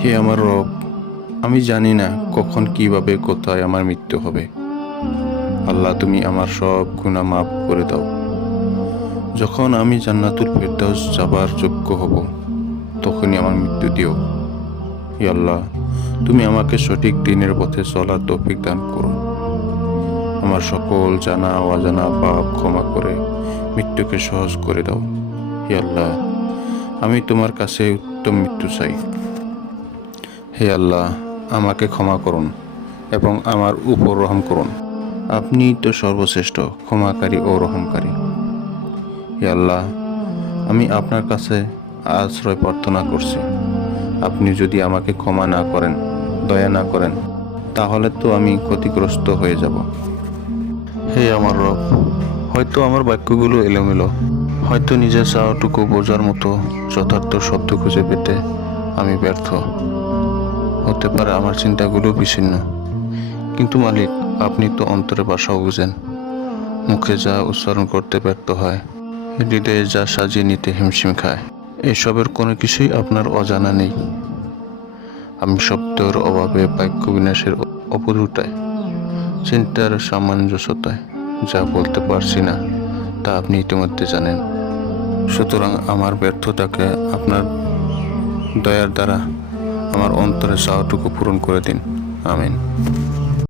হে আমার রব, আমি জানি না কখন কিভাবে কোথায় আমার মৃত্যু হবে। আল্লাহ, তুমি আমার সব গুনাহ মাফ করে দাও। যখন আমি জান্নাতুল ফেরদাউস যাবার যোগ্য হব, তখনই আমার মৃত্যু দিও। হে আল্লাহ, তুমি আমাকে সঠিক দিনের পথে চলার তৌফিক দান করো। আমার সকল জানা অজানা পাপ ক্ষমা করে মৃত্যুকে সহজ করে দাও। হে আল্লাহ, আমি তোমার কাছে উত্তম মৃত্যু চাই। হে আল্লাহ, আমাকে ক্ষমা করুন এবং আমার উপর রহম করুন। আপনি তো সর্বশ্রেষ্ঠ ক্ষমাকারী ও রহমকারী। হে আল্লাহ, আমি আপনার কাছে আশ্রয় প্রার্থনা করছি। আপনি যদি আমাকে ক্ষমা না করেন, দয়া না করেন, তাহলে তো আমি ক্ষতিগ্রস্ত হয়ে যাব। হে আমার রব, হয়তো আমার বাক্যগুলো এলোমেলো, হয়তো নিজের চাওয়াটুকু বোঝার মতো যথার্থ শব্দ খুঁজে পেতে আমি ব্যর্থ। হতে পারে আমার চিন্তাগুলো বিচ্ছিন্ন, কিন্তু মালিক, আপনি তো অন্তরে ভাষাও বুঝেন। মুখে যা উচ্চারণ করতে ব্যর্থ হয়, হৃদয়ে যা সাজিয়ে নিতে হিমশিম খায়, এসবের কোনো কিছুই আপনার অজানা নেই। আমি শব্দের অভাবে, বাক্য বিনাশের অপরুটায়, চিন্তার সামঞ্জস্যতায় যা বলতে পারছি না, তা আপনি ইতিমধ্যে জানেন। সুতরাং আমার ব্যর্থতাকে আপনার দয়ার দ্বারা আমার অন্তরে চাওয়াটুকু পূরণ করে দিন। আমিন।